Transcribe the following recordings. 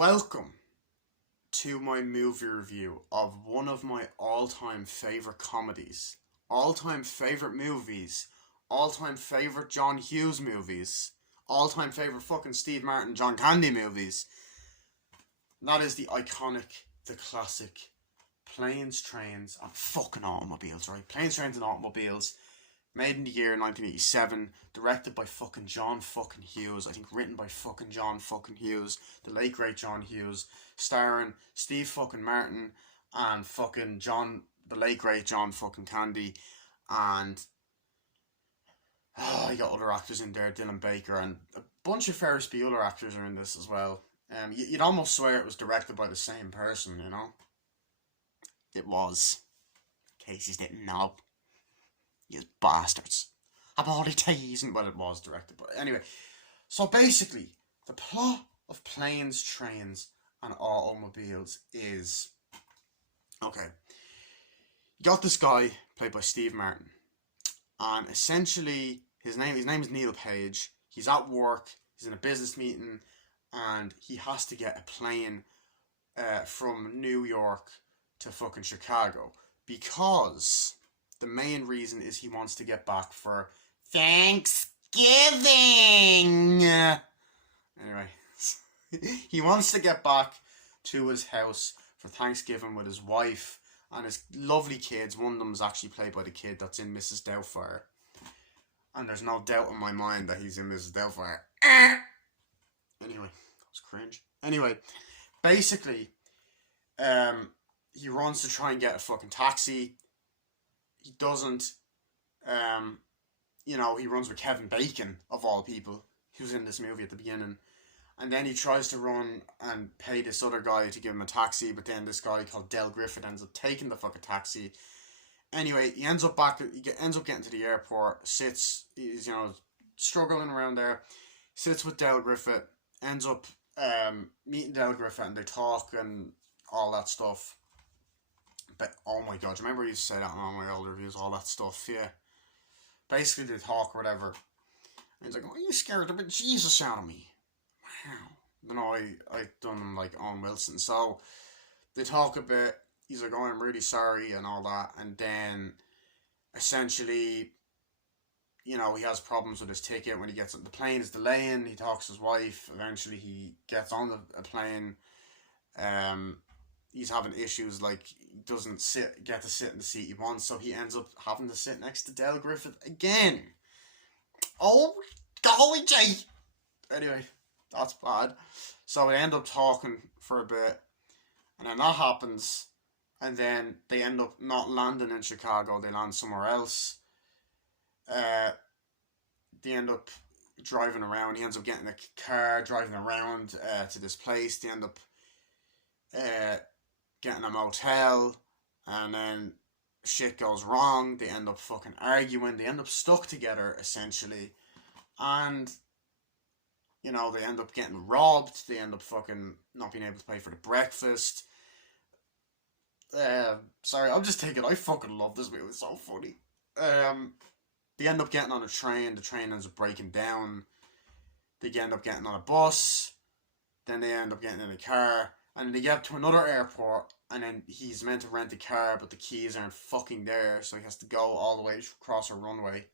Welcome to my movie review of one of my all-time favourite comedies, all-time favourite movies, all-time favourite John Hughes movies, all-time favourite fucking Steve Martin, John Candy movies. And that is the iconic, the classic Planes, Trains and fucking Automobiles, right? Planes, Trains and Automobiles, made in the year 1987, directed by fucking John fucking Hughes, I think written by fucking John fucking Hughes, the late great John Hughes, starring Steve fucking Martin and fucking John, the late great John fucking Candy, and you got other actors in there, Dylan Baker, and a bunch of Ferris Bueller actors are in this as well. You'd almost swear it was directed by the same person, you know? It was. In case you didn't know. You bastards. I'm only teasing, but it was directed by. Anyway, so basically, the plot of Planes, Trains, and Automobiles is. Okay. You got this guy, played by Steve Martin. And essentially, his name is Neil Page. He's at work, he's in a business meeting, and he has to get a plane from New York to fucking Chicago. Because the main reason is he wants to get back for Thanksgiving. Anyway, he wants to get back to his house for Thanksgiving with his wife and his lovely kids. One of them is actually played by the kid that's in Mrs. Doubtfire. And there's no doubt in my mind that he's in Mrs. Doubtfire. Anyway, that was cringe. Anyway, basically, he runs to try and get a fucking taxi. He doesn't, he runs with Kevin Bacon, of all people, who's in this movie at the beginning. And then he tries to run and pay this other guy to give him a taxi, but then this guy called Del Griffith ends up taking the fucking taxi. Anyway, he ends up getting to the airport, he's, struggling around there, sits with Del Griffith, ends up meeting Del Griffith, and they talk and all that stuff. But, oh my god, do you remember you used to say that in all my old reviews, all that stuff, yeah. Basically, they talk or whatever. And he's like, "Are you scared of Jesus out of me?" Wow. I done like Owen Wilson. So, they talk a bit. He's like, "Oh, I'm really sorry," and all that. And then, essentially, he has problems with his ticket when he gets on the plane. Is delaying. He talks to his wife. Eventually, he gets on a plane. He's having issues, like, he doesn't get to sit in the seat he wants, so he ends up having to sit next to Del Griffith again. Oh, golly gee! Anyway, that's bad. So they end up talking for a bit, and then that happens, and then they end up not landing in Chicago, they land somewhere else. They end up driving around, he ends up getting a car, driving around to this place, they end up getting a motel, and then shit goes wrong, they end up fucking arguing, they end up stuck together, essentially, and, they end up getting robbed, they end up fucking not being able to pay for the breakfast. Sorry, I'm just taking, I fucking love this movie, it's so funny. They end up getting on a train, the train ends up breaking down, they end up getting on a bus, then they end up getting in a car, and then they get to another airport, and then he's meant to rent a car, but the keys aren't fucking there, so he has to go all the way across a runway.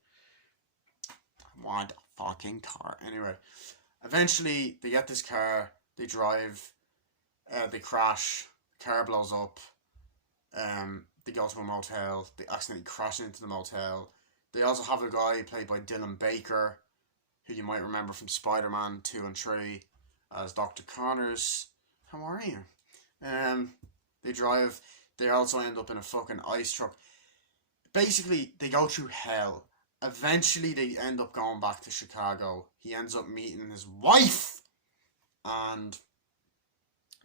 I want a fucking car. Anyway, eventually, they get this car, they drive, they crash, the car blows up, they go to a motel, they accidentally crash into the motel. They also have a guy played by Dylan Baker, who you might remember from Spider-Man 2 and 3, as Dr. Connors. How are you? They drive. They also end up in a fucking ice truck. Basically, they go through hell. Eventually, they end up going back to Chicago. He ends up meeting his wife. And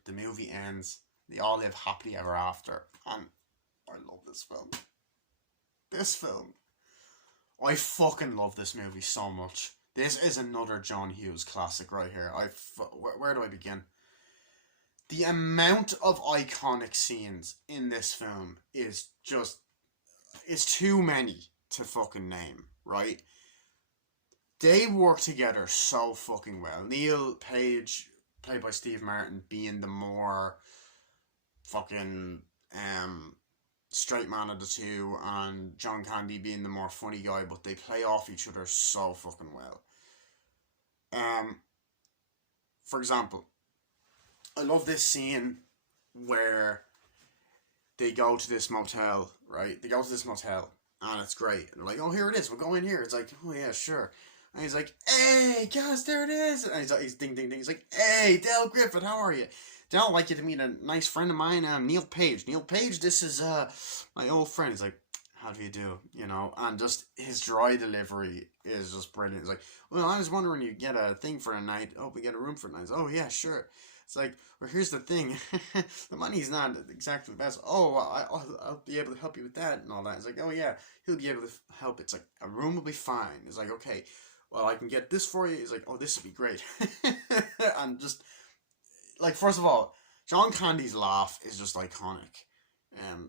the movie ends. They all live happily ever after. And I love this film. I fucking love this movie so much. This is another John Hughes classic right here. Where do I begin? The amount of iconic scenes in this film is too many to fucking name, right? They work together so fucking well. Neil Page played by Steve Martin, being the more fucking straight man of the two, and John Candy being the more funny guy, but they play off each other so fucking well. Um, for example, I love this scene where they go to this motel, right? They go to this motel, and it's great. They're like, "Oh, here it is. We'll go in here." It's like, "Oh yeah, sure." And he's like, "Hey, guys, there it is." And he's ding ding ding. He's like, "Hey, Dale Griffith, how are you? Dale, I'd like you to meet a nice friend of mine, Neil Page. Neil Page, this is my old friend." He's like, "How do you do?" You know, and just his dry delivery is just brilliant. He's like, "Well, I was wondering, you get a thing for a night. Oh, we get a room for a night." Oh yeah, sure. It's like, well, here's the thing. The money's not exactly the best. Oh, I'll be able to help you with that and all that. It's like, oh yeah, he'll be able to help. It's like, a room will be fine. It's like, okay, well, I can get this for you. He's like, oh, this would be great. And just, like, first of all, John Candy's laugh is just iconic.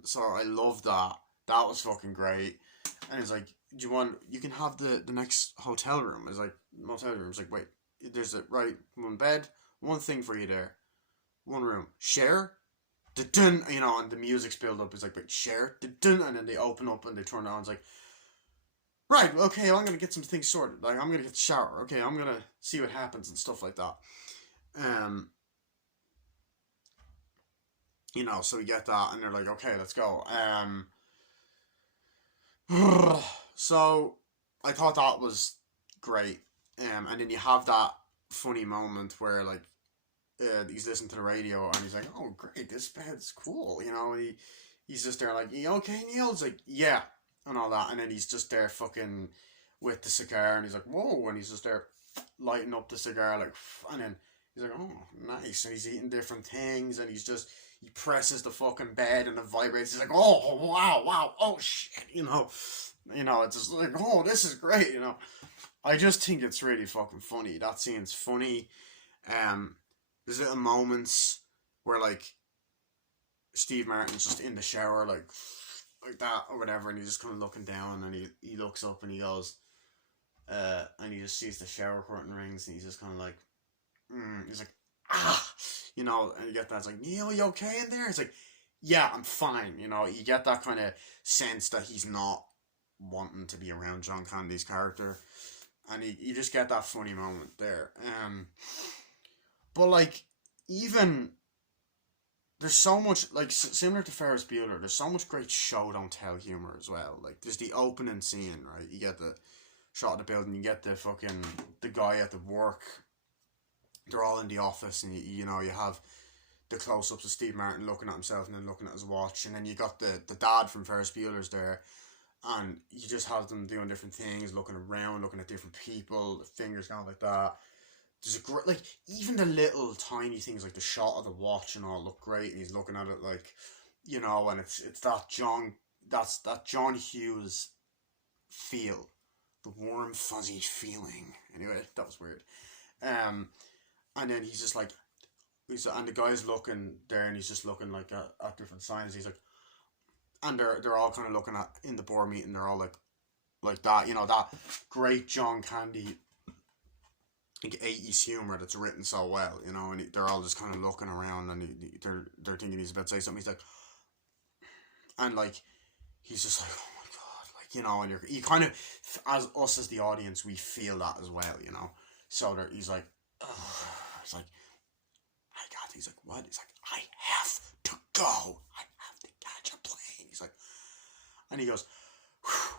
So I love that. That was fucking great. And he's like, do you want, you can have the next hotel room. It's like, motel room. It's like, wait, there's a, right, one bed, one thing for you there. One room. Share? Da-dun, you know, and the music's built up. It's like, wait, share? Da-dun, and then they open up and they turn it on. It's like, right, okay, well, I'm going to get some things sorted. Like, I'm going to get the shower. Okay, I'm going to see what happens and stuff like that. Um, you know, so we get that, and they're like, okay, let's go. So I thought that was great. And then you have that funny moment where, like, he's listening to the radio and he's like, "Oh, great, this bed's cool." You know, he's just there like, "You okay, Neil?" It's like, "Yeah," and all that, and then he's just there fucking with the cigar, and he's like, "Whoa," and he's just there lighting up the cigar, like, and then he's like, "Oh, nice," and he's eating different things, and he presses the fucking bed and it vibrates. He's like, "Oh, wow, wow, oh shit," you know, it's just like, "Oh, this is great," you know. I just think it's really fucking funny. That scene's funny. Um, there's little moments where, like, Steve Martin's just in the shower, like that or whatever, and he's just kind of looking down, and he looks up and he goes, and he just sees the shower curtain rings, and he's just kind of like, he's like, ah, you know, and you get that, it's like, "Neil, you okay in there?" It's like, "Yeah, I'm fine," you know. You get that kind of sense that he's not wanting to be around John Candy's character, and you just get that funny moment there. But, like, even there's so much, like, similar to Ferris Bueller, there's so much great show don't tell humor as well. Like, there's the opening scene, right? You get the shot of the building, you get the guy at the work, they're all in the office, and you know, you have the close-ups of Steve Martin looking at himself and then looking at his watch, and then you got the dad from Ferris Bueller's there, and you just have them doing different things, looking around, looking at different people, the fingers going like that. There's a great, like, even the little tiny things, like the shot of the watch and all look great, and he's looking at it like, you know, and it's that John Hughes feel, the warm fuzzy feeling. Anyway, that was weird. Um, and then he's just like, and the guy's looking there, and he's just looking like at different signs. He's like, and they're all kind of looking at in the board meeting. They're all like that, you know, that great John Candy, like, 80s humor that's written so well, you know, and they're all just kind of looking around, and they're thinking he's about to say something. He's like, and like, he's just like, "Oh my god," like, you know, and you kind of, as us as the audience, we feel that as well, you know. So he's like, ugh. He's like, "I got," he's like, "What?" He's like, "I have to go. I have to catch a plane." He's like, and he goes, whew.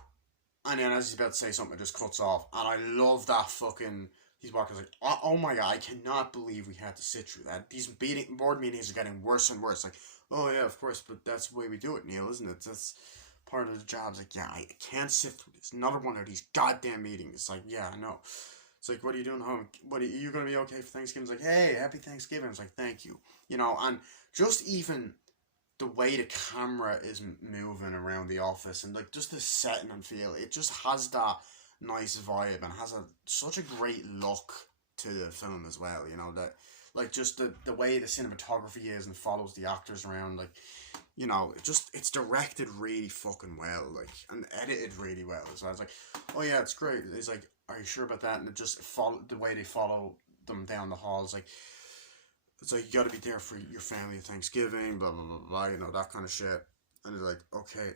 And then as he's about to say something, it just cuts off. And I love that fucking, he's walking like, oh my god, I cannot believe we had to sit through that. These board meetings are getting worse and worse. Like, "Oh yeah, of course, but that's the way we do it, Neil, isn't it? That's part of the job." It's like, "Yeah, I can't sit through this. Another one of these goddamn meetings." It's like, "Yeah, I know." It's like, "What are you doing home? What are you going to be okay for Thanksgiving?" It's like, "Hey, happy Thanksgiving." It's like, "Thank you." You know, and just even the way the camera is moving around the office, and like just the setting and feel, it just has that nice vibe, and has such a great look to the film as well, you know, that, like, just the way the cinematography is and follows the actors around, like, you know, it's directed really fucking well, like, and edited really well as well. It's like, "Oh yeah, it's great." It's like, "Are you sure about that?" And it just follow the way they follow them down the halls, like, it's like, you got to be there for your family at Thanksgiving, blah blah blah blah, that kind of shit. And it's like, okay,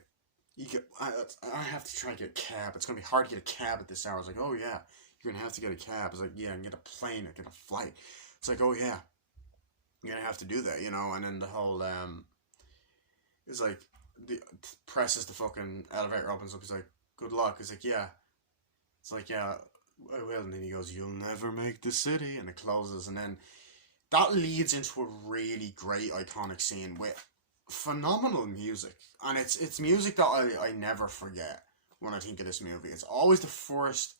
I have to try to get a cab. It's gonna be hard to get a cab at this hour. It's like, oh yeah, you're gonna have to get a cab. It's like, yeah, and get a plane, or get a flight. It's like, oh yeah, you're gonna have to do that, And then the whole it's like, the presses the fucking elevator, opens up. He's like, good luck. It's like, yeah. It's like, yeah, I will. And then he goes, you'll never make the city. And it closes. And then that leads into a really great iconic scene with phenomenal music. And it's music that I never forget when I think of this movie. It's always the first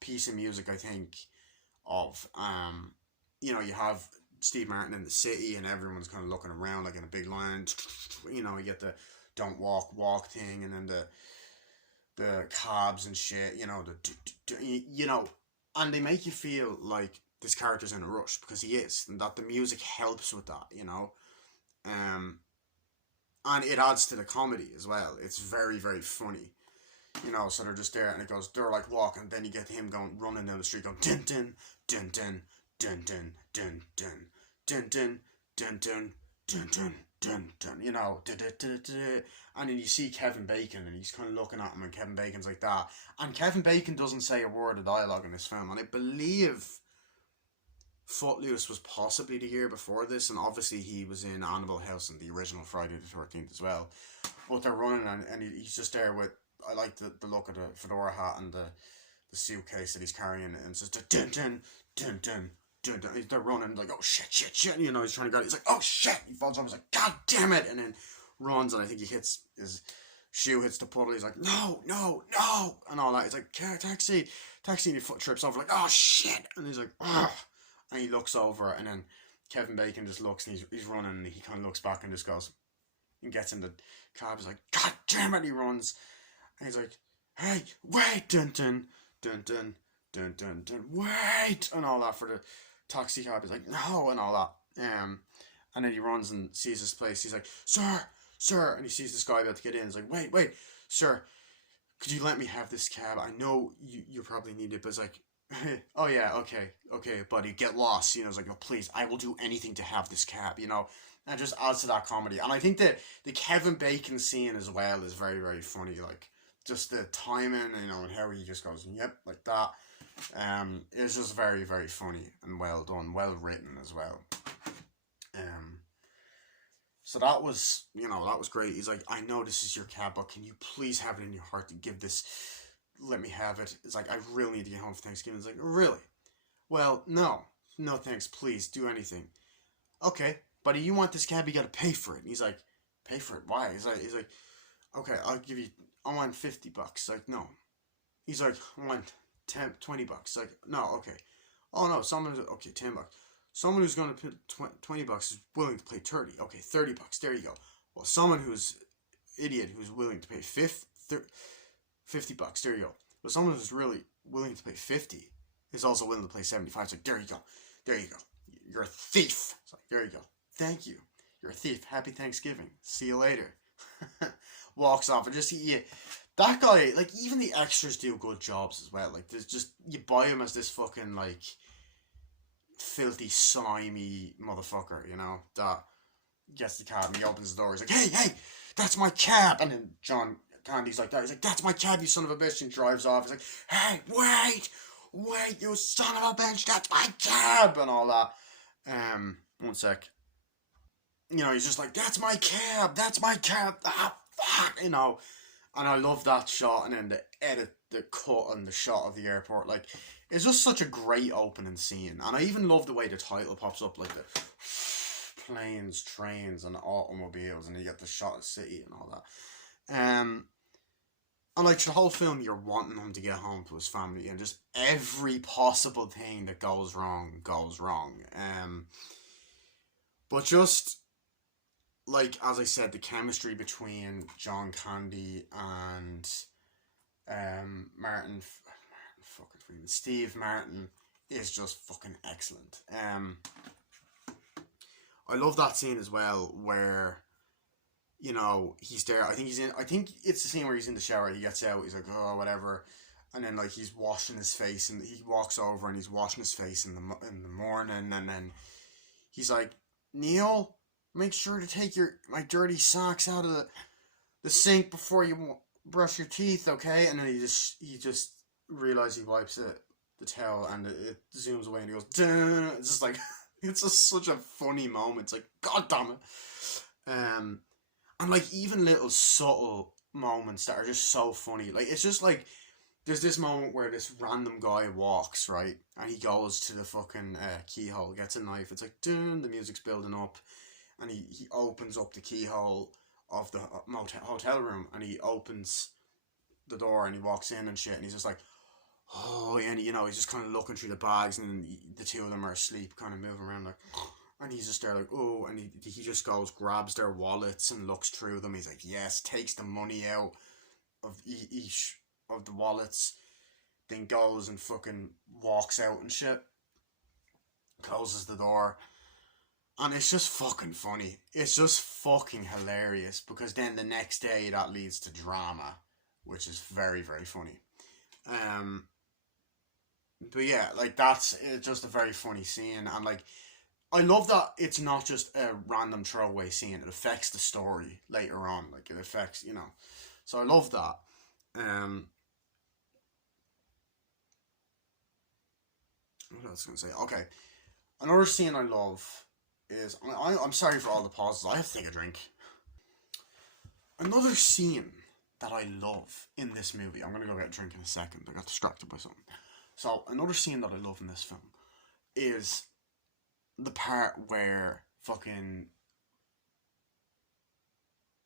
piece of music I think of. You have Steve Martin in the city, and everyone's kind of looking around like in a big line. You get the don't walk thing, and then the cabs and shit, and they make you feel like this character's in a rush, because he is, and that the music helps with that, and it adds to the comedy as well. It's very, very funny, so they're just there, and they're like walking, and then you get him running down the street going dun dun dun dun dun dun dun dun dun dun dun dun dun dun dun dun, and then you see Kevin Bacon, and he's kind of looking at him, and Kevin Bacon's like that, and Kevin Bacon doesn't say a word of dialogue in this film, and I believe Footloose was possibly the year before this, and obviously he was in Animal House and the original Friday the 13th as well, but they're running, and he's just there with, I like the look of the fedora hat and the suitcase that he's carrying, and it's just a dun dun dun dun. They're running like, oh shit, he's trying to get it. He's like, oh shit, he falls off. He's like, god damn it, and then runs, and I think his shoe hits the puddle. He's like, no, and all that. He's like, taxi, and your foot trips over, like, oh shit, and he's like, ugh, and he looks over, and then Kevin Bacon just looks, and he's running, and he kind of looks back and just goes, and gets in the cab. He's like, god damn it, he runs, and he's like, hey, wait, dun dun dun dun dun dun dun, wait, and all that for the taxi cab. Is like, no, and all that. And then he runs and sees this place. He's like, sir, and he sees this guy about to get in. He's like, wait, sir, could you let me have this cab? I know you probably need it, but it's like, oh yeah, okay, buddy, get lost. It's like, oh, please, I will do anything to have this cab. And it just adds to that comedy. And I think that the Kevin Bacon scene as well is very, very funny. Like, just the timing, and how he just goes, yep, like that. It's just very, very funny and well done, well written as well. So that was great. He's like, I know this is your cab, but can you please have it in your heart to give this, let me have it. It's like, I really need to get home for Thanksgiving. It's like, really? Well, no thanks, please, do anything. Okay, buddy, you want this cab, you gotta pay for it. And he's like, pay for it? Why? He's like, okay, I want $50. Like, no. He's like, I want $20. Like, no, okay. Oh no, okay, $10. Someone who's going to put $20 is willing to pay 30. Okay, $30. There you go. Well, someone who's idiot who's willing to pay $50. There you go. But someone who's really willing to pay 50 is also willing to pay 75. It's like, there you go. You're a thief. It's like, there you go. Thank you. You're a thief. Happy Thanksgiving. See you later. Walks off, and just that guy, like, even the extras do good jobs as well. Like, there's just, you buy him as this fucking, like, filthy, slimy motherfucker, that gets the cab, and he opens the door. He's like, hey, that's my cab. And then John Candy's like that. He's like, that's my cab, you son of a bitch. And drives off. He's like, hey, wait, you son of a bitch, that's my cab. And all that. One sec. He's just like, that's my cab. Ah, fuck, And I love that shot, and then the cut and the shot of the airport. Like, it's just such a great opening scene. And I even love the way the title pops up, like the planes, trains, and automobiles, and you get the shot of the city and all that. And like, the whole film, you're wanting him to get home to his family, and just every possible thing that goes wrong. But just, like, as I said, the chemistry between John Candy and Steve Martin is just fucking excellent. I love that scene as well, where, he's there. I think it's the scene where he's in the shower. He gets out. He's like, oh, whatever. And then, like, he's washing his face, and he walks over and he's washing his face in the morning, and then he's like, Neil, make sure to take my dirty socks out of the sink before you brush your teeth, okay? And then he just realizes he wipes the towel, and it zooms away, and he goes, duh. It's just like, it's just such a funny moment. It's like, God damn it. And like, even little subtle moments that are just so funny. Like, it's just like, there's this moment where this random guy walks, right? And he goes to the fucking keyhole, gets a knife. It's like, dun, the music's building up. And he opens up the keyhole of the hotel room, and he opens the door, and he walks in and shit. And he's just like, oh, and he's just kind of looking through the bags, and the two of them are asleep, kind of moving around like, and he's just there like, oh, and he just goes, grabs their wallets and looks through them. He's like, yes, takes the money out of each of the wallets, then goes and fucking walks out and shit, closes the door, and it's just fucking funny. It's just fucking hilarious, because then the next day that leads to drama, which is very, very funny. But yeah, like, it's just a very funny scene, and like, I love that it's not just a random throwaway scene. It affects the story later on. Like, it affects, so I love that. What else was I gonna say? Okay, another scene I love is, I'm sorry for all the pauses. I have to take a drink. Another scene that I love in this movie. I'm gonna go get a drink in a second. I got distracted by something. So another scene that I love in this film is the part where fucking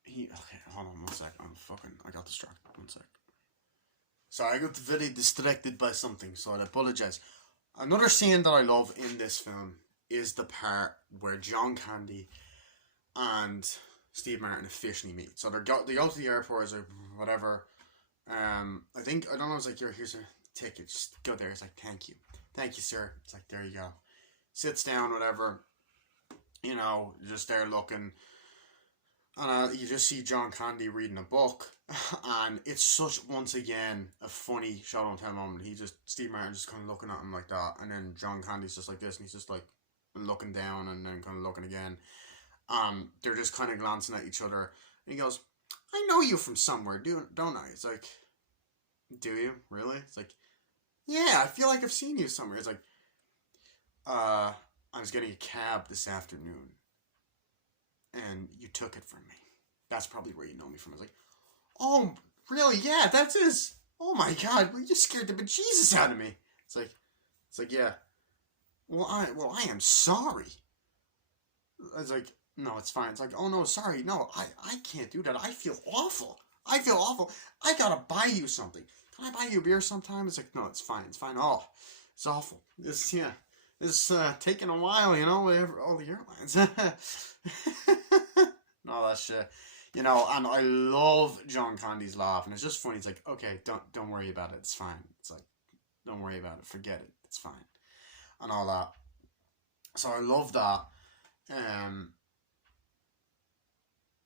okay, hold on 1 sec. I got distracted. 1 sec. Sorry, I got very distracted by something, so I apologize. Another scene that I love in this film is the part where John Candy and Steve Martin officially meet. So they go to the airport, or whatever. I don't know. It's like, here's a ticket. Just go there. It's like, thank you, sir. It's like, there you go. Sits down, whatever. Just there looking. And you just see John Candy reading a book, and it's such, once again, a funny show don't tell moment. Steve Martin just kind of looking at him like that, and then John Candy's just like this, and he's just like looking down, and then kind of looking again. They're just kind of glancing at each other, and he goes, I know you from somewhere, don't I? It's like, do you? Really? It's like, yeah, I feel like I've seen you somewhere. It's like, I was getting a cab this afternoon, and you took it from me. That's probably where you know me from. It's like, oh, really? Yeah, that's his. Oh my God, well, you scared the bejesus out of me. It's like, yeah. Well, I am sorry. It's like, no, it's fine. It's like, oh no, sorry, no, I can't do that. I feel awful. I gotta buy you something. Can I buy you a beer sometime? It's like, no, it's fine. Oh, it's awful. It's taking a while, all the airlines. No, that shit. And I love John Candy's laugh, and it's just funny. It's like, okay, don't worry about it. It's fine. It's like, don't worry about it. Forget it. It's fine. And all that. So I love that.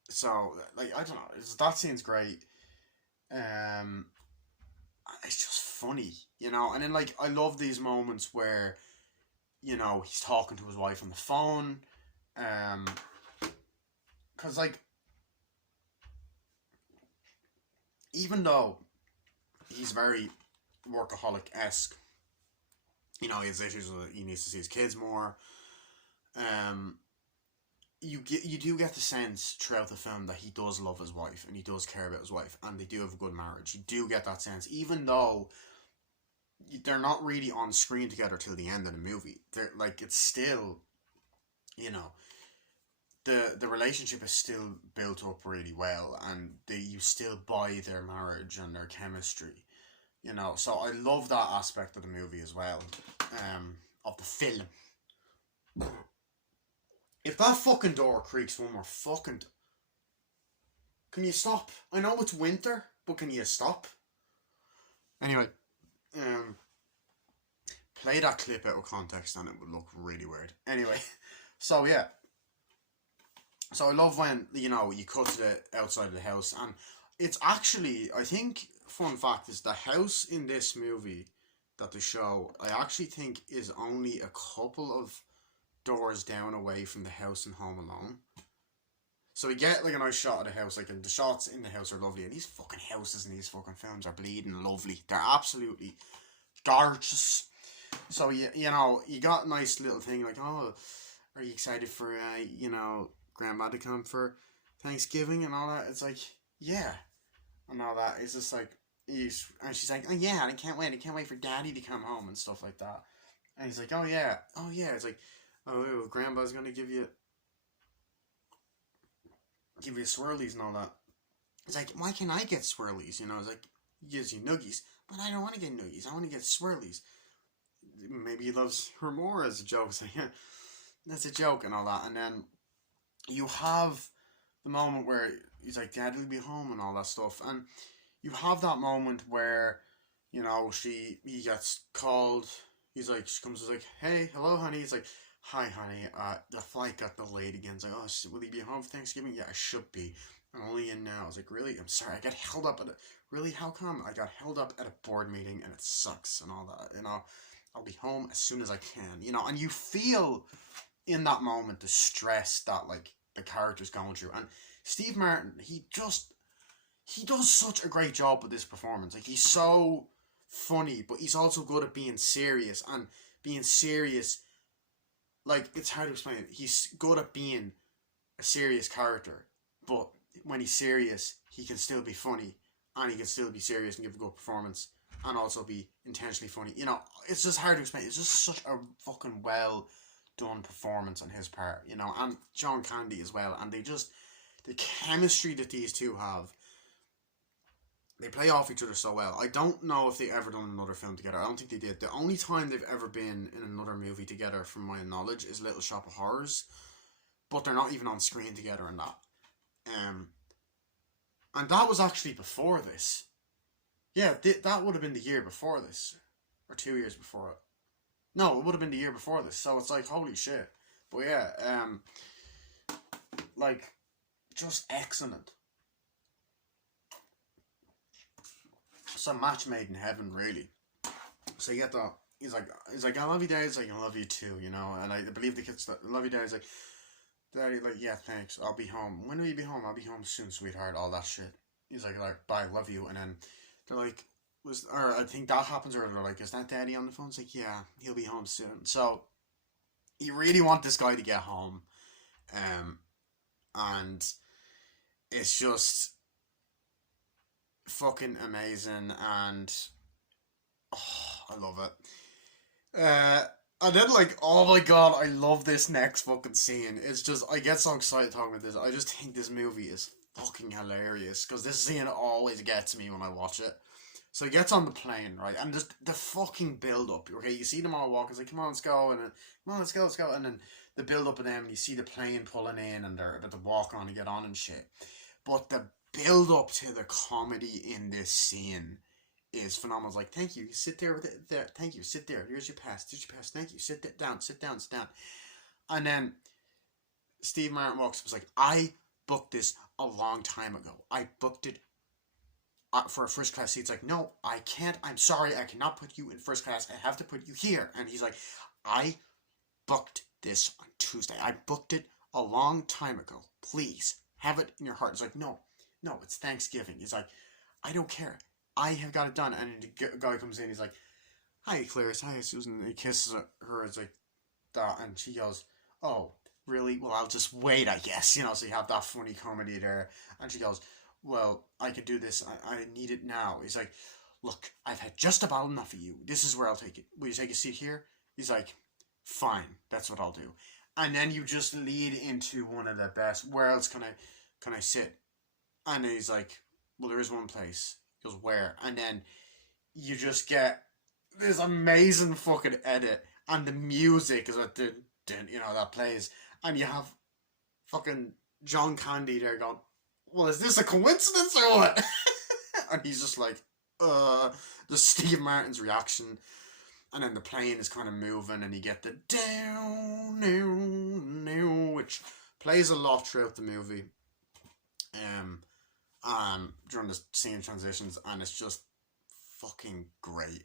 So, like, I don't know. That scene's great. It's just funny, And then, like, I love these moments where, he's talking to his wife on the phone. Because, like, even though he's very workaholic-esque, he has issues with it. He needs to see his kids more. You do get the sense throughout the film that he does love his wife, and he does care about his wife, and they do have a good marriage. You do get that sense, even though they're not really on screen together till the end of the movie. They're like, it's still, the relationship is still built up really well, and you still buy their marriage and their chemistry, So I love that aspect of the movie as well, of the film. If that fucking door creaks one more fucking... Can you stop? I know it's winter, but can you stop? Anyway, play that clip out of context and it would look really weird. Anyway, so yeah. So I love when, you cut to the outside of the house, and it's actually, I think, fun fact is, the house in this movie that they show, I actually think is only a couple of doors down away from the house in Home Alone. So we get like a nice shot of the house, like, and the shots in the house are lovely, and these fucking houses in these fucking films are bleeding lovely. They're absolutely gorgeous. So you know, you got a nice little thing like, oh, are you excited for you know, grandma to come for Thanksgiving and all that? It's like, yeah, and all that. It's just like, and she's like, oh yeah, I can't wait for daddy to come home and stuff like that. And he's like, oh yeah, oh yeah. It's like, oh, grandpa's gonna give you swirlies and all that. It's like, why can't I get swirlies? You know, it's like, he gives you noogies, but I don't want to get noogies. I want to get swirlies. Maybe he loves her more as a joke. It's like, yeah, that's a joke and all that. And then you have the moment where he's like, Dad will be home and all that stuff. And you have that moment where, you know, he gets called. He's like, she comes, he's like, hey, hello, honey. He's like, hi, honey. The flight got delayed again. It's like, oh, will he be home for Thanksgiving? Yeah, I should be. I'm only in now. I was like, really? I'm sorry. I got held up at a, really? How come? I got held up at a board meeting and it sucks and all that. You know, I'll be home as soon as I can. You know, and you feel in that moment the stress that like the character's going through. And Steve Martin, he does such a great job with this performance. Like, he's so funny, but he's also good at being serious. And being serious, like, it's hard to explain it. He's good at being a serious character, but when he's serious, he can still be funny, and he can still be serious and give a good performance, and also be intentionally funny. You know, it's just hard to explain. It's just such a fucking well done performance on his part, you know, and John Candy as well. And the chemistry that these two have, they play off each other so well. I don't know if they ever done another film together. I don't think they did. The only time they've ever been in another movie together, from my knowledge, is Little Shop of Horrors, but they're not even on screen together in that. And that was actually before this. Yeah, that would have been the year before this, or 2 years before it. No, it would have been the year before this. So it's like, holy shit. But yeah, like, just excellent. It's a match made in heaven, really. So you get that. He's like, I love you, Dad. He's like, I love you too, you know. And I believe the kids that love you, Dad. He's like, Daddy, like, yeah, thanks. I'll be home. When will you be home? I'll be home soon, sweetheart. All that shit. He's like, bye, love you. And then they're like, or I think that happens, or they're like, is that Daddy on the phone? It's like, yeah, he'll be home soon. So you really want this guy to get home, and it's just fucking amazing, and I love it. And then, like, oh my god, I love this next fucking scene. It's just, I get so excited talking about this. I just think this movie is fucking hilarious, because this scene always gets me when I watch it. So he gets on the plane, right? And just the fucking build up. Okay, you see them all walking. It's like, come on, let's go. And then, come on, let's go. And then the build up of them, and you see the plane pulling in, and they're about to walk on and get on and shit. But the build up to the comedy in this scene is phenomenal. It's like, thank you. Sit there with it. There. Thank you. Sit there. Here's your pass. Thank you. Sit down. Sit down. And then Steve Martin walks up and is like, I booked this a long time ago. I booked it for a first class seat. It's like, no, I can't. I'm sorry. I cannot put you in first class. I have to put you here. And he's like, I booked this on Tuesday. I booked it a long time ago. Please have it in your heart. It's like, no, it's Thanksgiving. He's like, I don't care. I have got it done. And the guy comes in. He's like, hi, Clarice. Hi, Susan. And he kisses her. It's like that. And she goes, oh, really? Well, I'll just wait, I guess. You know, so you have that funny comedy there. And she goes, well, I could do this. I need it now. He's like, look, I've had just about enough of you. This is where I'll take it. Will you take a seat here? He's like, fine, that's what I'll do. And then you just lead into one of the best. Where else can I sit? And he's like, well, there is one place. He goes, where? And then you just get this amazing fucking edit, and the music is like, you know, that plays, and you have fucking John Candy there going, well, is this a coincidence or what? And he's just like, just Steve Martin's reaction. And then the plane is kind of moving, and you get the down, which plays a lot throughout the movie. During the scene transitions, and it's just fucking great.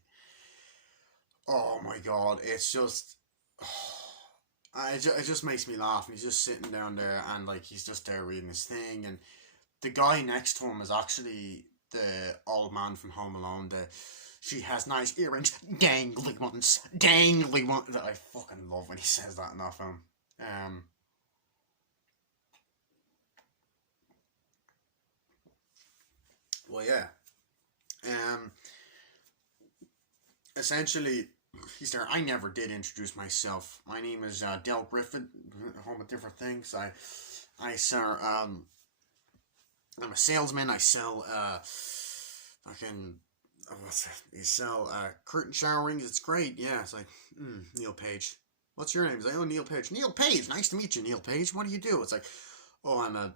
Oh my god, it's just, it just makes me laugh. And he's just sitting down there, and like he's just there reading his thing, and the guy next to him is actually the old man from Home Alone. The she has nice earrings, dangly ones. That I fucking love when he says that in that film. Um, well, yeah. Um, essentially, he's there. I never did introduce myself. My name is Del Griffin. Home of different things. I sell. I'm a salesman. I sell fucking what's it? You sell curtain shower rings. It's great. Yeah, it's like Neil Page. What's your name? He's like, oh, Neil Page. Neil Page. Nice to meet you, Neil Page. What do you do? It's like, oh, I'm a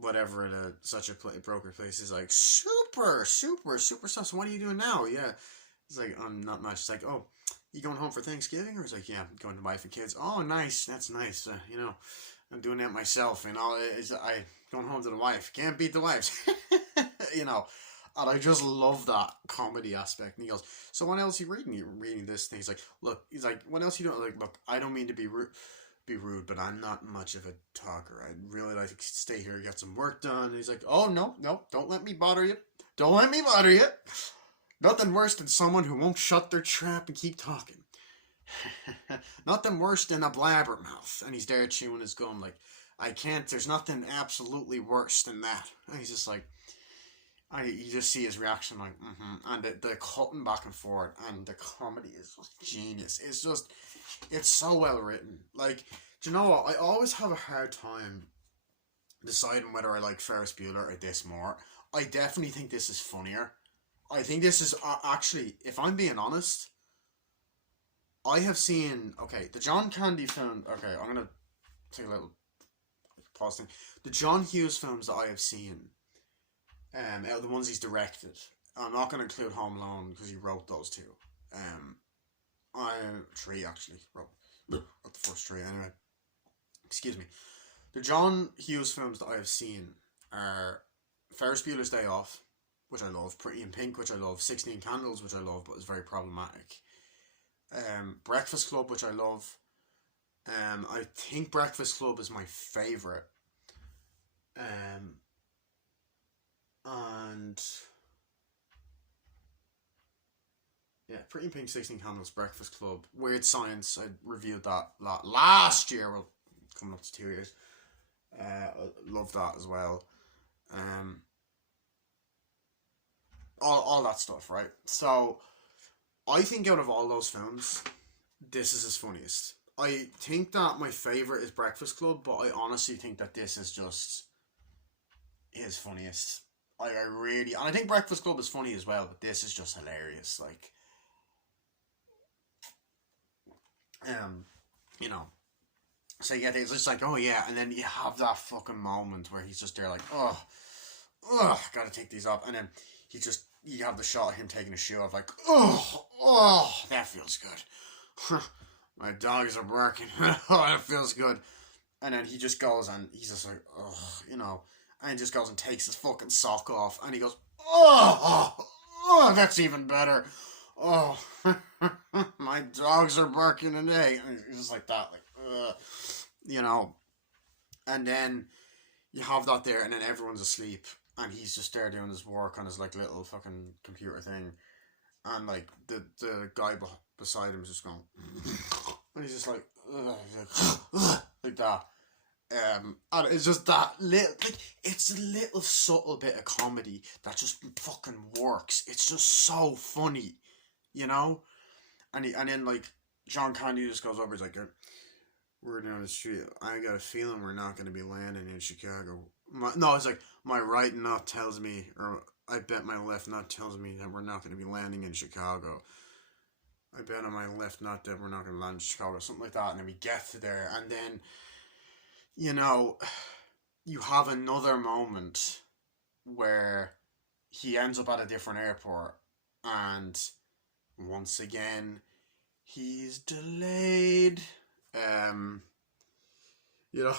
whatever at such a broker place. Is like super stuff. So what are you doing now? Yeah, it's like not much. It's like, oh, you going home for Thanksgiving? Or it's like, yeah, I'm going to wife and kids. Oh, nice. That's nice. I'm doing that myself. I going home to the wife. Can't beat the wives. you know. And I just love that comedy aspect. And he goes, "So what else are you reading? You reading this thing?" He's like, "Look." He's like, "What else you doing?" Like, "Look, I don't mean to be rude, but I'm not much of a talker. I'd really like to stay here, get some work done." And he's like, "Oh no, don't let me bother you. Don't let me bother you. Nothing worse than someone who won't shut their trap and keep talking. Nothing worse than a blabbermouth." And he's there chewing his gum like, "I can't. There's nothing absolutely worse than that." And he's just like, you just see his reaction, like, and the cutting back and forth, and the comedy is just genius. It's so well written. Like, do you know what? I always have a hard time deciding whether I like Ferris Bueller or this more. I definitely think this is funnier. I think this is actually, if I'm being honest, I have seen, okay, the John Candy film, okay, I'm going to take a little pause thing. The John Hughes films that I have seen, out of the ones he's directed, I'm not going to include Home Alone because he wrote those two. I three actually wrote, not the first three anyway. Excuse me. The John Hughes films that I have seen are Ferris Bueller's Day Off, which I love, Pretty in Pink, which I love, 16 Candles, which I love, but is very problematic. Breakfast Club, which I love. I think Breakfast Club is my favourite. And yeah, Pretty in Pink, 16 Candles, Breakfast Club, Weird Science. I reviewed that last year. Well, coming up to 2 years. I love that as well. Um, all that stuff, right? So I think out of all those films, this is his funniest. I think that my favorite is Breakfast Club, but I honestly think that this is just his funniest. I really, and I think Breakfast Club is funny as well, but this is just hilarious. Like, um, you know. So yeah, it's just like, oh yeah, and then you have that fucking moment where he's just there like, gotta take these off, and then you have the shot of him taking his shoe off, like, that feels good. My dogs are barking. Oh, that feels good. And then he just goes and he's just like, and he just goes and takes his fucking sock off, and he goes, that's even better. Oh, my dogs are barking today. And he's just like that, like, you know. And then you have that there, and then everyone's asleep, and he's just there doing his work on his like little fucking computer thing, and like the guy beside him is just going, and he's just like, like that. And it's just that little, like, it's a little subtle bit of comedy that just fucking works. It's just so funny, you know. And then like John Candy just goes over, he's like, we're down the street. I got a feeling we're not going to be landing in Chicago. It's like, my right nut tells me, or I bet my left nut tells me that we're not going to be landing in Chicago. I bet on my left nut that we're not going to land in Chicago. Something like that. And then we get to there. And then, you know, you have another moment where he ends up at a different airport. And once again, he's delayed. You know,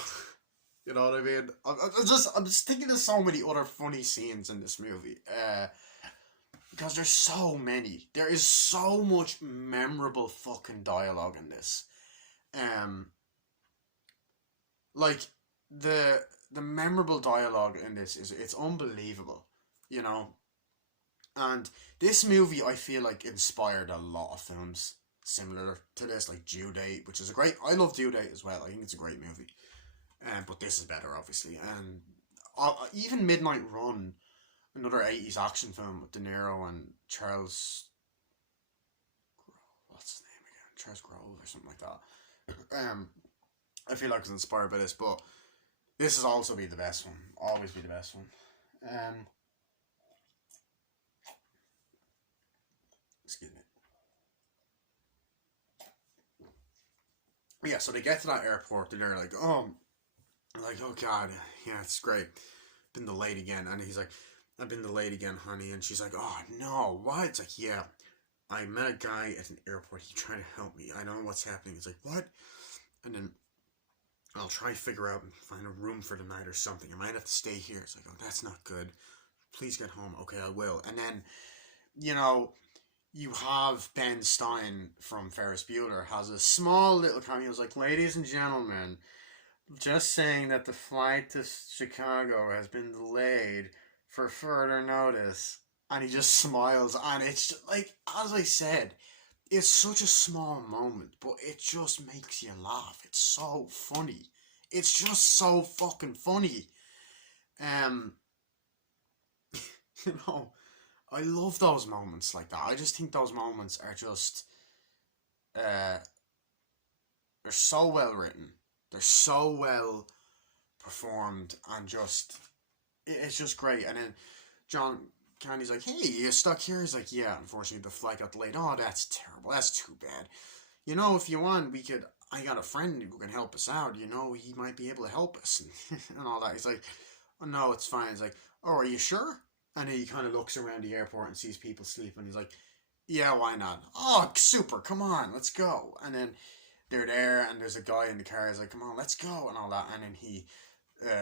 you know what I mean. I'm just thinking of so many other funny scenes in this movie. Because there's so many. There is so much memorable fucking dialogue in this. Like the the memorable dialogue in this is it's unbelievable, you know. And this movie, I feel like, inspired a lot of films similar to this, like Due Date, which is a great. I love Due Date as well. I think it's a great movie. But this is better, obviously. And even Midnight Run, another 80s action film with De Niro and Charles. What's his name again? Charles Grove or something like that. I feel like it's inspired by this, but this has also been the best one. Always be the best one. Um, Excuse me. Yeah, so they get to that airport and they're like, oh god, yeah, it's great. Been delayed again, and he's like, I've been delayed again, honey, and she's like, oh no, what? It's like, yeah, I met a guy at an airport. He tried to help me. I don't know what's happening. He's like, what? And then I'll try to figure out and find a room for the night or something. I might have to stay here. It's like, oh, that's not good. Please get home. Okay, I will. And then, you know, you have Ben Stein from Ferris Bueller has a small little cameo. It's like, ladies and gentlemen, just saying that the flight to Chicago has been delayed for further notice. And he just smiles, and it's just, like, as I said, it's such a small moment, but it just makes you laugh. It's so funny. It's just so fucking funny. Um, you know, I love those moments like that. I just think those moments are just, uh, they're so well written. They're so well performed, and just, it's just great. And then John Candy's like, hey, you stuck here? He's like, yeah, unfortunately the flight got delayed. Oh, that's terrible. That's too bad. You know, if you want, we could, I got a friend who can help us out. You know, he might be able to help us and all that. He's like, oh, no, it's fine. He's like, oh, are you sure? And he kind of looks around the airport and sees people sleeping. He's like, yeah, why not? Oh, super, come on, let's go. And then they're there, and there's a guy in the car. He's like, come on, let's go, and all that. And then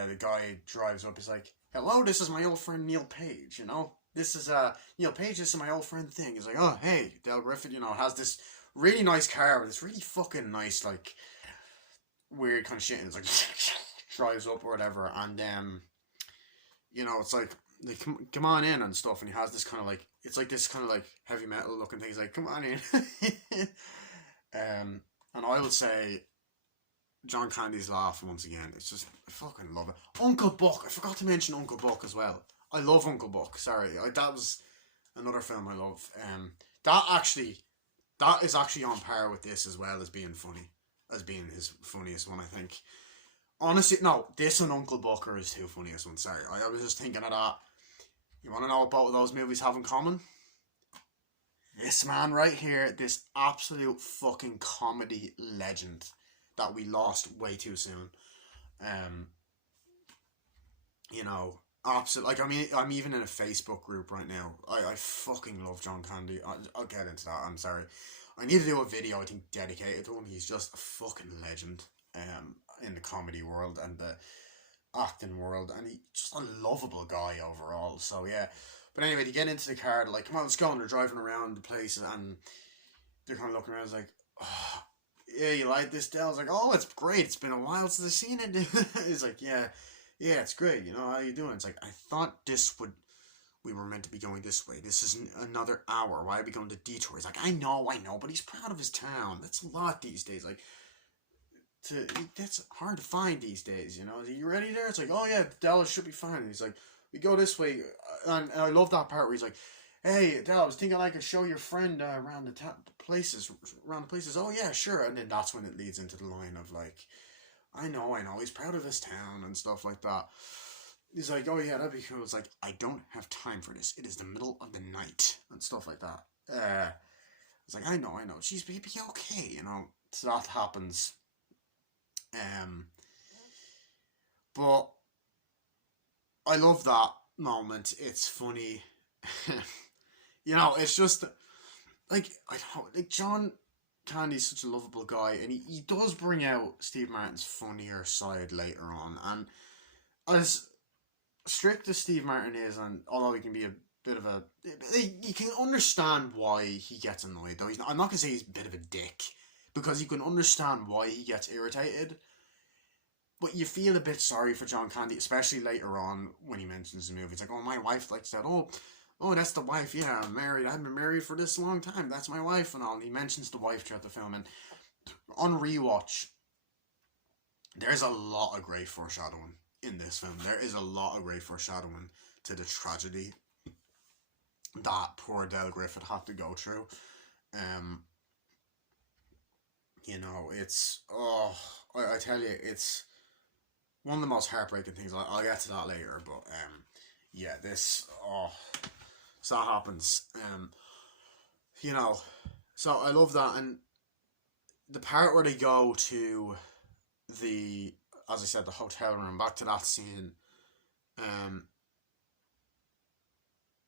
the guy drives up. He's like, hello, this is my old friend Neil Page, you know? This is, Neil Page, this is my old friend thing. He's like, oh, hey, Del Griffith, you know, has this really nice car with this really fucking nice, like, weird kind of shit. And it's like, drives up or whatever. And, you know, it's like, they come on in and stuff. And he has this kind of like, it's like this kind of like heavy metal looking thing. He's like, come on in. And I would say, John Candy's laugh once again. It's just, I fucking love it. Uncle Buck. I forgot to mention Uncle Buck as well. I love Uncle Buck. Sorry, that was another film I love. That is actually on par with this as well as being funny, as being his funniest one, I think. Honestly, no, this and Uncle Buck are his two funniest ones. Sorry, I was just thinking of that. You want to know what both of those movies have in common? This man right here, this absolute fucking comedy legend that we lost way too soon. Um, you know, absolute. Like, I mean, I'm even in a Facebook group right now. I fucking love John Candy. I'll get into that. I'm sorry. I need to do a video, I think, dedicated to him. He's just a fucking legend. In the comedy world and the acting world, and he's just a lovable guy overall. So yeah. But anyway, they get into the car. They're like, "Come on, let's go." And they're driving around the place, and they're kind of looking around. It's like, oh, yeah, you like this, Del? I was like, oh, it's great. It's been a while since I've seen it. He's like, yeah, it's great. You know, how you doing? It's like, I thought we were meant to be going this way. This is another hour. Why are we going to detour? He's like, I know, but he's proud of his town. That's a lot these days. Like, that's hard to find these days, you know. Are you ready there? It's like, oh yeah, Dallas should be fine. And he's like, we go this way, and I love that part where he's like, hey, Dallas, I was thinking I could show your friend around the places. Oh yeah, sure. And then that's when it leads into the line of like, I know, he's proud of his town and stuff like that. He's like, oh yeah, that'd be cool. It's like, I don't have time for this. It is the middle of the night and stuff like that. It's like, I know. She's be okay, you know. So that happens. But I love that moment. It's funny. You know, it's just like, I don't, like, John Candy's such a lovable guy, and he does bring out Steve Martin's funnier side later on. And as strict as Steve Martin is, and although he can be a bit of a, you can understand why he gets annoyed. Though I'm not gonna say he's a bit of a dick, because you can understand why he gets irritated. but you feel a bit sorry for John Candy, especially later on when he mentions the movie. It's like, oh, my wife likes that. Oh, that's the wife. Yeah, I'm married. I've been married for this long time. That's my wife and all. And he mentions the wife throughout the film. And on rewatch, there's a lot of great foreshadowing in this film. There is a lot of great foreshadowing to the tragedy that poor Del Griffith had to go through. Um, it's I tell you, it's one of the most heartbreaking things. I'll get to that later, but yeah, this so that happens. You know, so I love that, and the part where they go to the, as I said, the hotel room. Back to that scene. Um,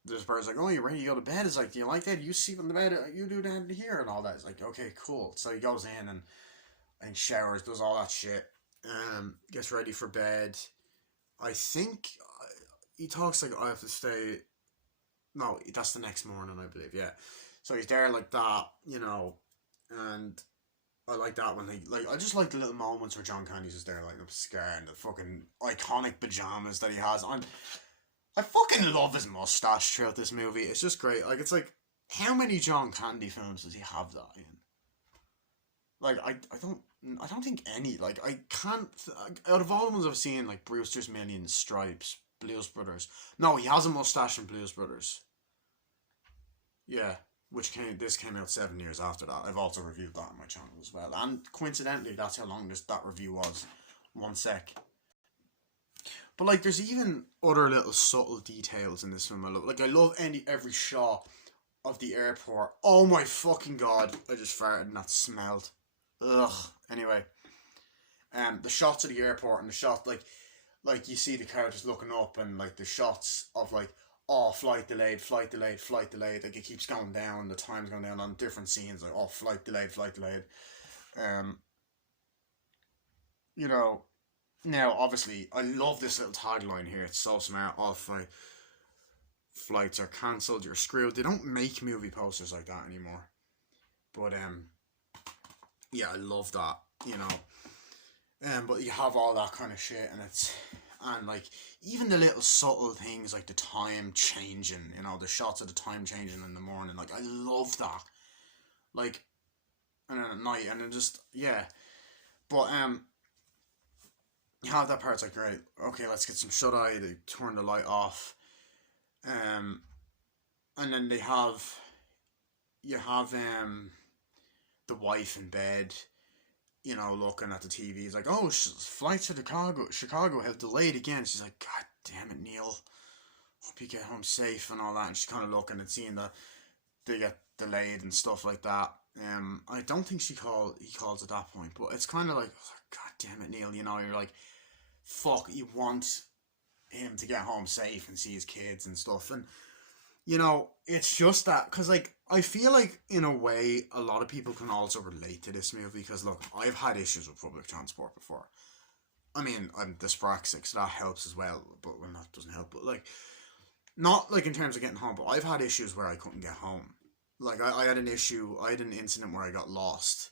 there's a person's like, "Oh, you ready to go to bed?" It's like, "Do you like that? You sleep in the bed. You do that here and all that." It's like, "Okay, cool." So he goes in and showers, does all that shit. Gets ready for bed. I think he talks like, "I have to stay." No, that's the next morning, I believe. Yeah. So he's there like that, and I like that when I just like the little moments where John Candy's just there like the scar and the fucking iconic pajamas that he has on. I fucking love his mustache throughout this movie. It's just great. Like, it's like, how many John Candy films does he have that in? Like, I don't think any. Like, I can't. Out of all the ones I've seen, like Brewster's Million, Stripes, Blues Brothers. No, he has a mustache in Blues Brothers. Yeah, this came out 7 years after that. I've also reviewed that on my channel as well. And coincidentally, that's how long that review was. One sec. But like, there's even other little subtle details in this film. I love every shot of the airport. Oh my fucking god! I just farted and that smelled. Ugh. Anyway, the shots of the airport and the shot like you see the characters looking up and like the shots of like, oh, flight delayed, flight delayed, flight delayed. Like, it keeps going down. The time's going down on different scenes. Like, oh, flight delayed, flight delayed. Um, you know, Now, obviously, I love this little tagline here. It's so smart. All flights are cancelled. You're screwed. They don't make movie posters like that anymore. But yeah, I love that. But you have all that kind of shit, and like even the little subtle things like the time changing. The shots of the time changing in the morning. Like, I love that. Like, and then at night, and then just yeah. But you have that part. It's like, great, okay, let's get some shut eye. They turn the light off, um, and then you have the wife in bed, looking at the TV. He's like, oh, flight to Chicago have delayed again. She's like, God damn it, Neil. Hope you get home safe and all that. And she's kind of looking and seeing that they get delayed and stuff like that. I don't think he calls at that point, but it's kind of like, God damn it, Neil. You're like, fuck, you want him to get home safe and see his kids and stuff. And, it's just that, because, like, I feel like, in a way, a lot of people can also relate to this movie, because, look, I've had issues with public transport before. I mean, I'm dyspraxic, so that helps as well, but when that doesn't help, but, like, not, like, in terms of getting home, but I've had issues where I couldn't get home. Like, I had an incident where I got lost,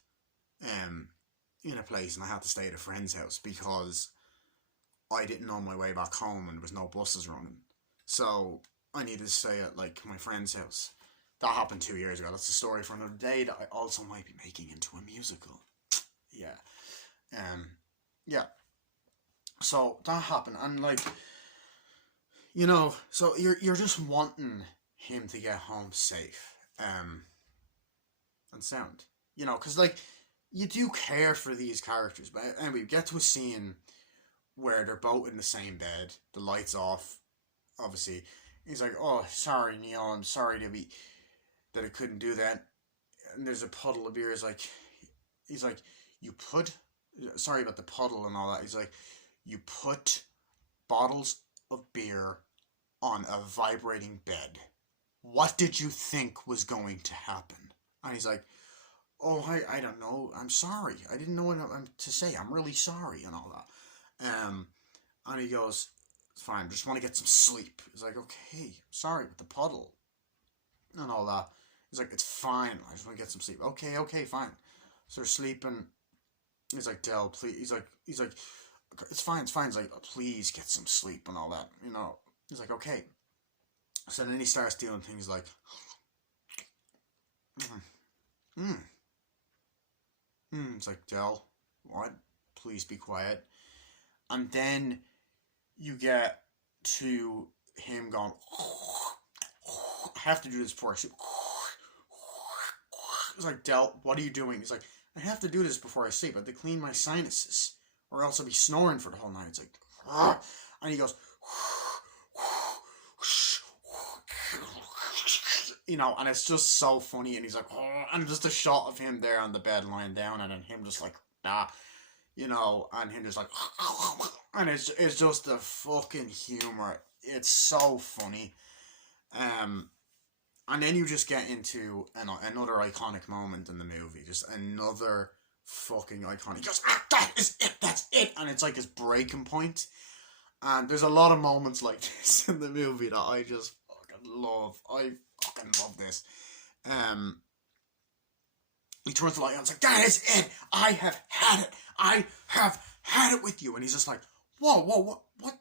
in a place, and I had to stay at a friend's house, because I didn't know my way back home, and there was no buses running. So I needed to stay at like my friend's house. That happened 2 years ago. That's a story for another day that I also might be making into a musical. Yeah. Yeah. So that happened, and like, so you're just wanting him to get home safe, and sound. Because like you do care for these characters, but anyway, we get to a scene where they're both in the same bed, the lights off, obviously. He's like, oh, sorry, Neil, I'm sorry that I couldn't do that. And there's a puddle of beer. He's like, sorry about the puddle and all that. He's like, you put bottles of beer on a vibrating bed. What did you think was going to happen? And he's like, oh, I don't know. I'm sorry. I didn't know what to say. I'm really sorry and all that. And he goes, it's fine, just want to get some sleep. He's like, okay, sorry with the puddle and all that. He's like, it's fine, I just want to get some sleep. Okay, fine. So they're sleeping. He's like, Del, please. He's like, it's fine, it's fine. He's like, oh, please get some sleep and all that, you know. He's like, okay. So then he starts doing things like, mm, mm, it's like, Del, what? Please be quiet. And then you get to him going, I have to do this before I sleep. It's like, Del, what are you doing? He's like, I have to do this before I sleep. I have to clean my sinuses, or else I'll be snoring for the whole night. It's like, argh. And he goes, you know, and it's just so funny. And he's like, oh, and just a shot of him there on the bed lying down, and then him just like, ah, you know, and him just like, and it's just the fucking humor. It's so funny. And then you just get into another iconic moment in the movie. Just another fucking iconic. He goes, that is it, that's it. And it's like his breaking point. And there's a lot of moments like this in the movie that I just fucking love. I fucking love this. He turns the light on. It's like, that is it. I have had it. I have had it with you. And he's just like, whoa,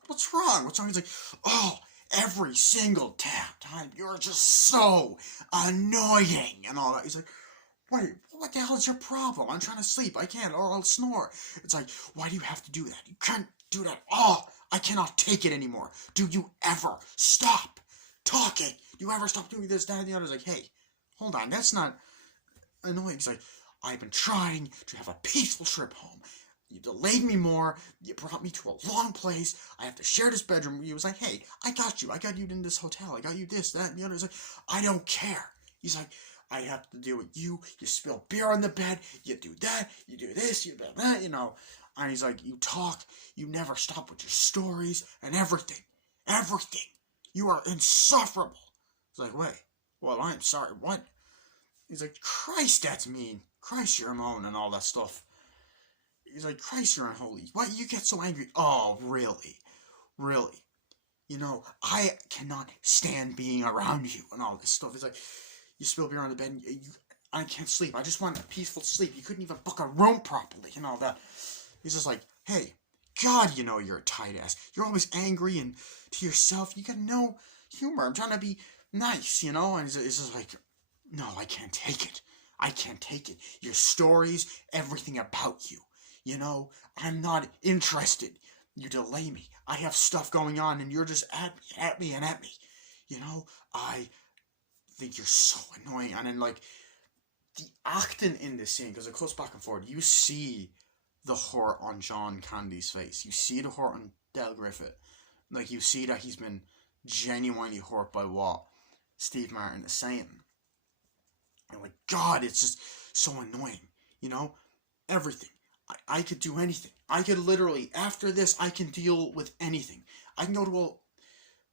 what's wrong? What's wrong? He's like, oh, every single time you're just so annoying and all that. He's like, wait, what the hell is your problem? I'm trying to sleep. I can't, or I'll snore. It's like, why do you have to do that? You can't do that. Oh, I cannot take it anymore. Do you ever stop talking? Do you ever stop doing this, that, and the other? It's like, hey, hold on, that's not annoying. He's like, I've been trying to have a peaceful trip home. You delayed me more. You brought me to a long place. I have to share this bedroom. He was like, hey, I got you. I got you in this hotel. I got you this, that, and the other. He's like, I don't care. He's like, I have to deal with you. You spill beer on the bed. You do that. You do this. You do that, you know. And he's like, you talk. You never stop with your stories and everything. Everything. You are insufferable. He's like, wait. Well, I'm sorry. What? He's like, Christ, that's mean. Christ, you're a moan and all that stuff. He's like, Christ, you're unholy. Why you get so angry? Oh, really? Really? You know, I cannot stand being around you and all this stuff. He's like, you spill beer on the bed and I can't sleep. I just want a peaceful sleep. You couldn't even book a room properly and all that. He's just like, hey, God, you know you're a tight ass. You're always angry and to yourself. You got no humor. I'm trying to be nice, you know? And he's just like, no, I can't take it. I can't take it. Your stories, everything about you. You know, I'm not interested. You delay me. I have stuff going on and you're just at me. You know, I think you're so annoying. And then, like, the acting in this scene, because it goes back and forth, you see the hurt on John Candy's face. You see the hurt on Del Griffith. Like, you see that he's been genuinely hurt by what Steve Martin is saying. And, like, God, it's just so annoying. You know, everything. I could do anything. I could literally, after this, I can deal with anything. I can go to a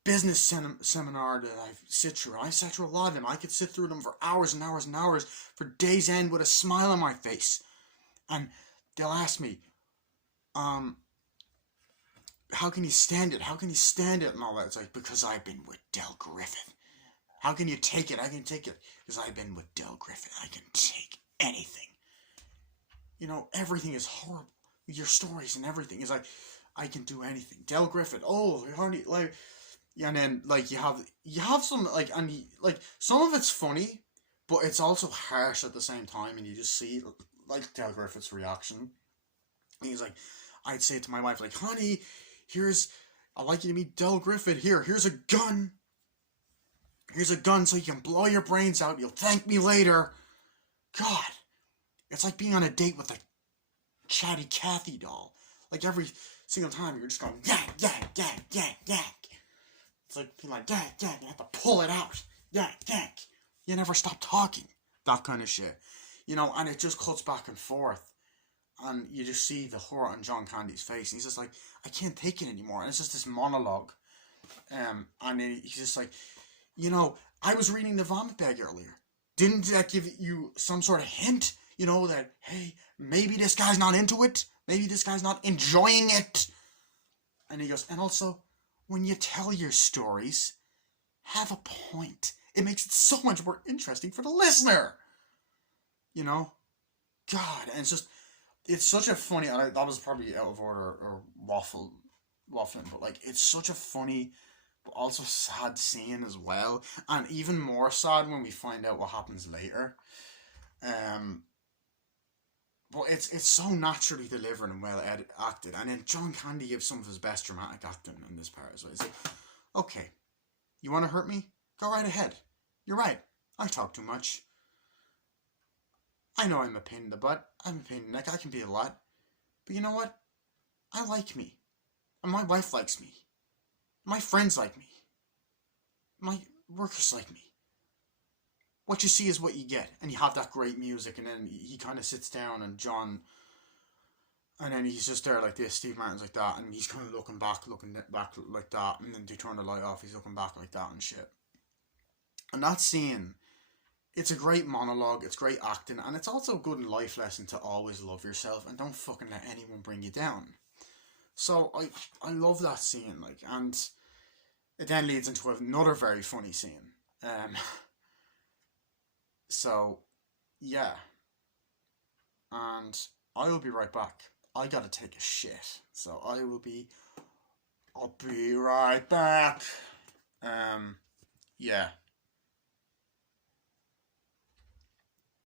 business seminar that I've sit through. I sat through a lot of them. I could sit through them for hours and hours and hours, for days end, with a smile on my face. And they'll ask me, how can you stand it? How can you stand it? And all that. It's like, because I've been with Del Griffith. How can you take it? I can take it because I've been with Del Griffith. I can take anything. You know, everything is horrible. Your stories and everything is like, I can do anything. Del Griffith, oh, hardly, like, yeah, and then, like, you have some, like, and, like, some of it's funny, but it's also harsh at the same time, and you just see, like, Del Griffith's reaction. And he's like, I'd say to my wife, like, honey, I'd like you to meet Del Griffith. Here's a gun. Here's a gun so you can blow your brains out. You'll thank me later. God. It's like being on a date with a Chatty Cathy doll. Like, every single time you're just going, yank, yank, yank, yank, yank. It's like being like, yank, yank, you have to pull it out. Yank, yank. You never stop talking. That kind of shit. You know, and it just cuts back and forth. And you just see the horror on John Candy's face. And he's just like, I can't take it anymore. And it's just this monologue. And then he's just like, you know, I was reading the vomit bag earlier. Didn't that give you some sort of hint? You know, that, hey, maybe this guy's not into it. Maybe this guy's not enjoying it. And he goes, and also, when you tell your stories, have a point. It makes it so much more interesting for the listener. You know? God, and it's just, it's such a funny. That was probably out of order or waffling, but like it's such a funny, but also sad scene as well, and even more sad when we find out what happens later. Um, but it's so naturally delivered and well acted, and then John Candy gives some of his best dramatic acting in this part as well. It's like, okay, you want to hurt me? Go right ahead. You're right. I talk too much. I know I'm a pain in the butt. I'm a pain in the neck. I can be a lot. But you know what? I like me. And my wife likes me. My friends like me. My workers like me. What you see is what you get. And you have that great music, and then he kind of sits down, and John, and then he's just there like this. Steve Martin's like that, and he's kind of looking back like that, and then they turn the light off. He's looking back like that and shit. And that scene, it's a great monologue, it's great acting, and it's also a good life lesson to always love yourself and don't fucking let anyone bring you down. So I love that scene, like, and it then leads into another very funny scene. Um, so yeah, and I will be right back. I gotta take a shit, so I'll be right back. Yeah.